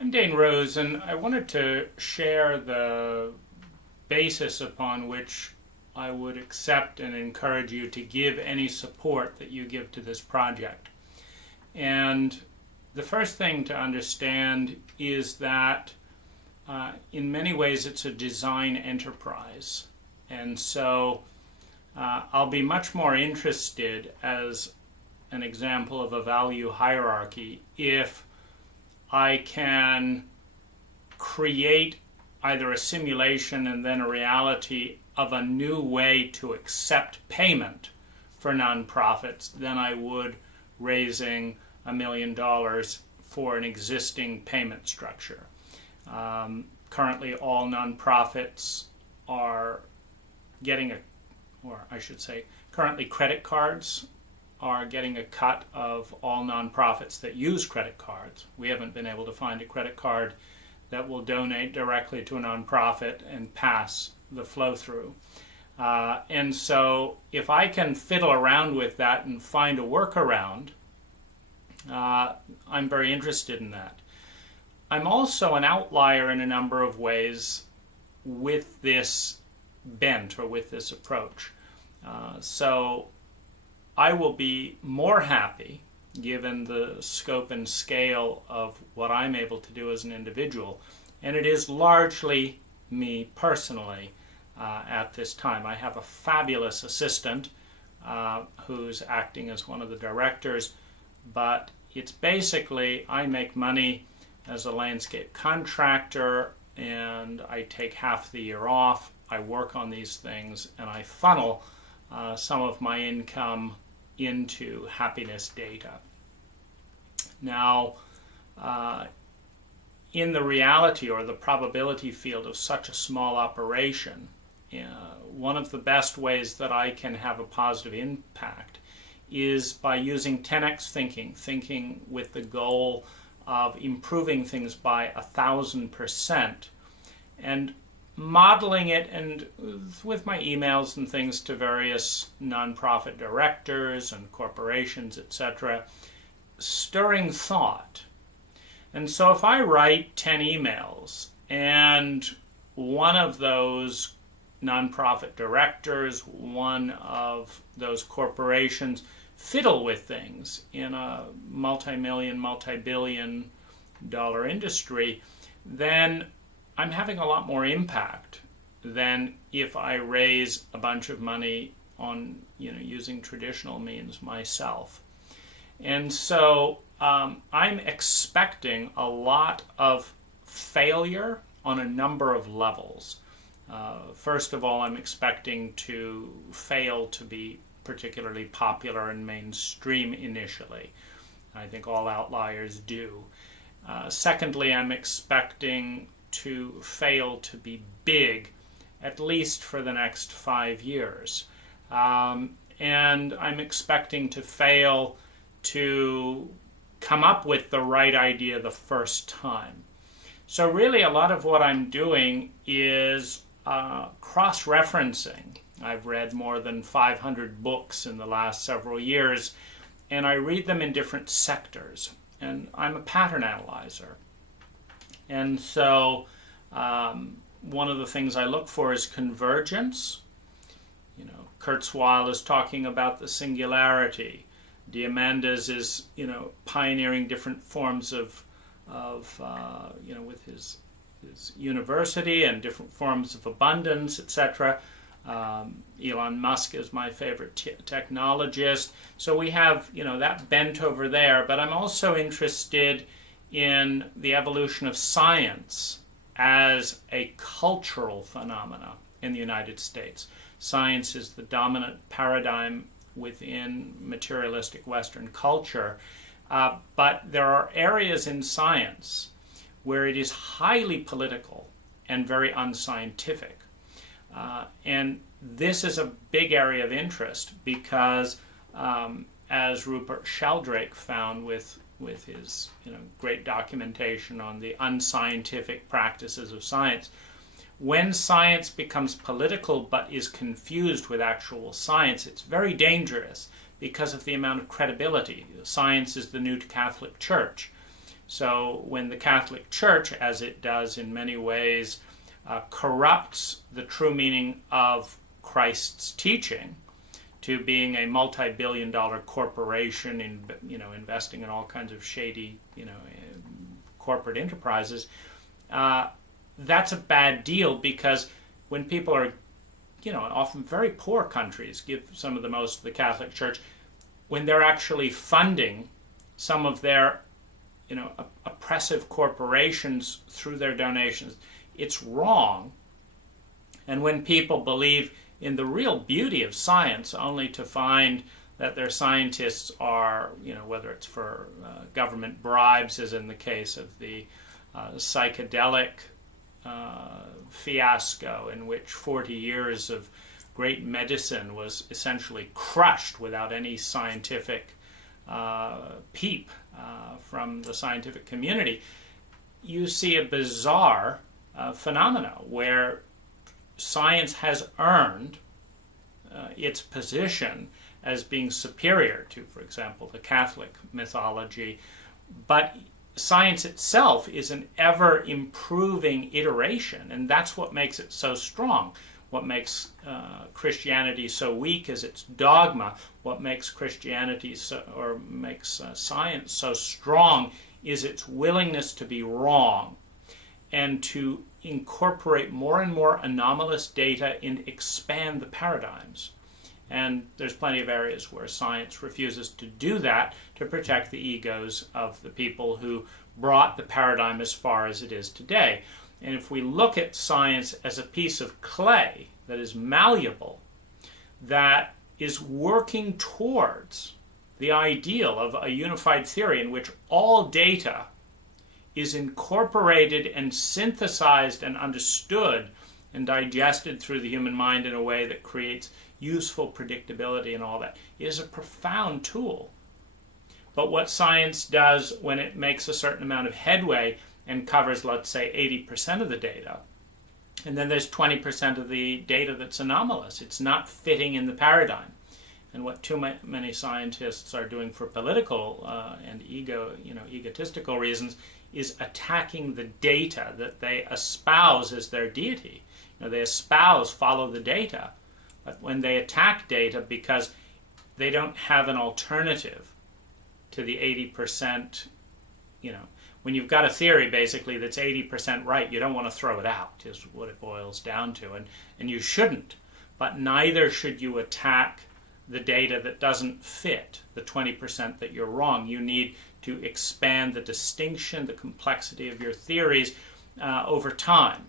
I'm Dane Rose, and I wanted to share the basis upon which I would accept and encourage you to give any support that you give to this project. And the first thing to understand is that in many ways it's a design enterprise. And so I'll be much more interested, as an example of a value hierarchy, if I can create either a simulation and then a reality of a new way to accept payment for nonprofits than I would raising $1 million for an existing payment structure. Currently, all nonprofits are getting currently credit cards are getting a cut of all nonprofits that use credit cards. We haven't been able to find a credit card that will donate directly to a nonprofit and pass the flow through. And so if I can fiddle around with that and find a workaround, I'm very interested in that. I'm also an outlier in a number of ways with this bent or with this approach. So I will be more happy, given the scope and scale of what I'm able to do as an individual, and it is largely me personally at this time. I have a fabulous assistant who's acting as one of the directors, but it's basically I make money as a landscape contractor, and I take half the year off. I work on these things, and I funnel some of my income into happiness data. Now, in the reality or the probability field of such a small operation, one of the best ways that I can have a positive impact is by using 10x thinking with the goal of improving things by 1,000%, and modeling it and with my emails and things to various nonprofit directors and corporations, etc., stirring thought. And so if I write 10 emails and one of those nonprofit directors, one of those corporations fiddle with things in a multi-million, multi-billion dollar industry, then I'm having a lot more impact than if I raise a bunch of money on, using traditional means myself. And so I'm expecting a lot of failure on a number of levels. First of all, I'm expecting to fail to be particularly popular and mainstream initially. I think all outliers do. Secondly, I'm expecting to fail to be big, at least for the next 5 years. And I'm expecting to fail to come up with the right idea the first time. So really a lot of what I'm doing is cross-referencing. I've read more than 500 books in the last several years, and I read them in different sectors. And I'm a pattern analyzer. And so one of the things I look for is convergence. Kurzweil is talking about the singularity. Diamandis is, pioneering different forms of with his university and different forms of abundance, etc. Elon Musk is my favorite technologist. So we have, that bent over there. But I'm also interested in the evolution of science as a cultural phenomena in the United States. Science is the dominant paradigm within materialistic Western culture. But there are areas in science where it is highly political and very unscientific. And this is a big area of interest because, as Rupert Sheldrake found with his great documentation on the unscientific practices of science, when science becomes political but is confused with actual science, it's very dangerous because of the amount of credibility. Science is the new Catholic Church. So when the Catholic Church, as it does in many ways, corrupts the true meaning of Christ's teaching to being a multi-billion-dollar corporation in, investing in all kinds of shady, corporate enterprises, that's a bad deal, because when people are, often very poor countries give some of the most to the Catholic Church, when they're actually funding some of their, oppressive corporations through their donations, it's wrong. And when people believe in the real beauty of science only to find that their scientists are, whether it's for government bribes, as in the case of the psychedelic fiasco, in which 40 years of great medicine was essentially crushed without any scientific peep from the scientific community, you see a bizarre phenomena where science has earned its position as being superior to, for example, the Catholic mythology, but science itself is an ever-improving iteration, and that's what makes it so strong. What makes Christianity so weak is its dogma. What makes Christianity makes science so strong is its willingness to be wrong and to incorporate more and more anomalous data and expand the paradigms. And there's plenty of areas where science refuses to do that to protect the egos of the people who brought the paradigm as far as it is today. And if we look at science as a piece of clay that is malleable, that is working towards the ideal of a unified theory in which all data is incorporated and synthesized and understood and digested through the human mind in a way that creates useful predictability and all that, is a profound tool. But what science does when it makes a certain amount of headway and covers, let's say, 80% of the data, and then there's 20% of the data that's anomalous, it's not fitting in the paradigm. And what too many scientists are doing for political and egotistical reasons is attacking the data that they espouse as their deity. They espouse follow the data, but when they attack data because they don't have an alternative to the 80%, when you've got a theory basically that's 80% right, you don't want to throw it out, is what it boils down to, and you shouldn't. But neither should you attack the data that doesn't fit, the 20% that you're wrong. You need to expand the distinction, the complexity of your theories over time.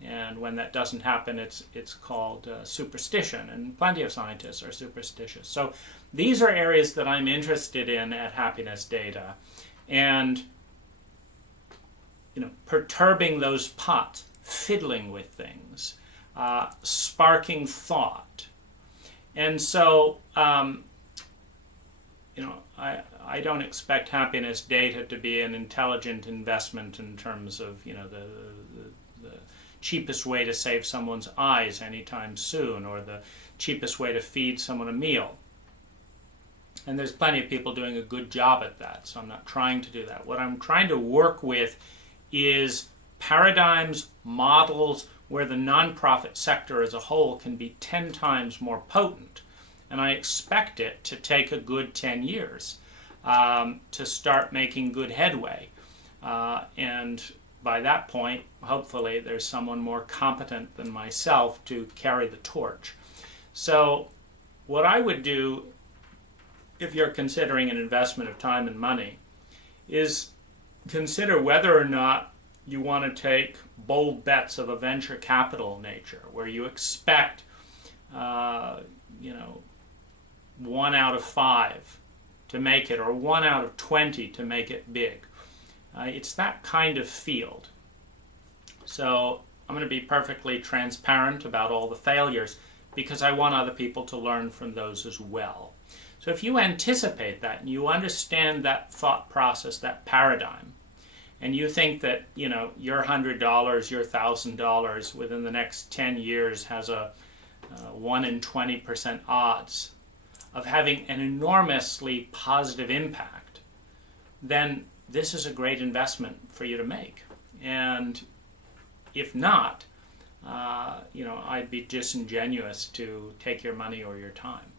And when that doesn't happen, it's called superstition, and plenty of scientists are superstitious. So these are areas that I'm interested in at Happiness Data, and perturbing those pots, fiddling with things, sparking thought. And so, I don't expect Happiness Data to be an intelligent investment in terms of, the cheapest way to save someone's eyes anytime soon, or the cheapest way to feed someone a meal. And there's plenty of people doing a good job at that, so I'm not trying to do that. What I'm trying to work with is paradigms, models, where the nonprofit sector as a whole can be 10 times more potent. And I expect it to take a good 10 years to start making good headway. And by that point, hopefully, there's someone more competent than myself to carry the torch. So what I would do, if you're considering an investment of time and money, is consider whether or not you want to take bold bets of a venture capital nature, where you expect, 1 out of 5 to make it, or 1 out of 20 to make it big. It's that kind of field. So I'm going to be perfectly transparent about all the failures, because I want other people to learn from those as well. So if you anticipate that and you understand that thought process, that paradigm, and you think that your $100, your $1,000 within the next 10 years has a 1 in 20% odds of having an enormously positive impact, then this is a great investment for you to make. And if not, I'd be disingenuous to take your money or your time.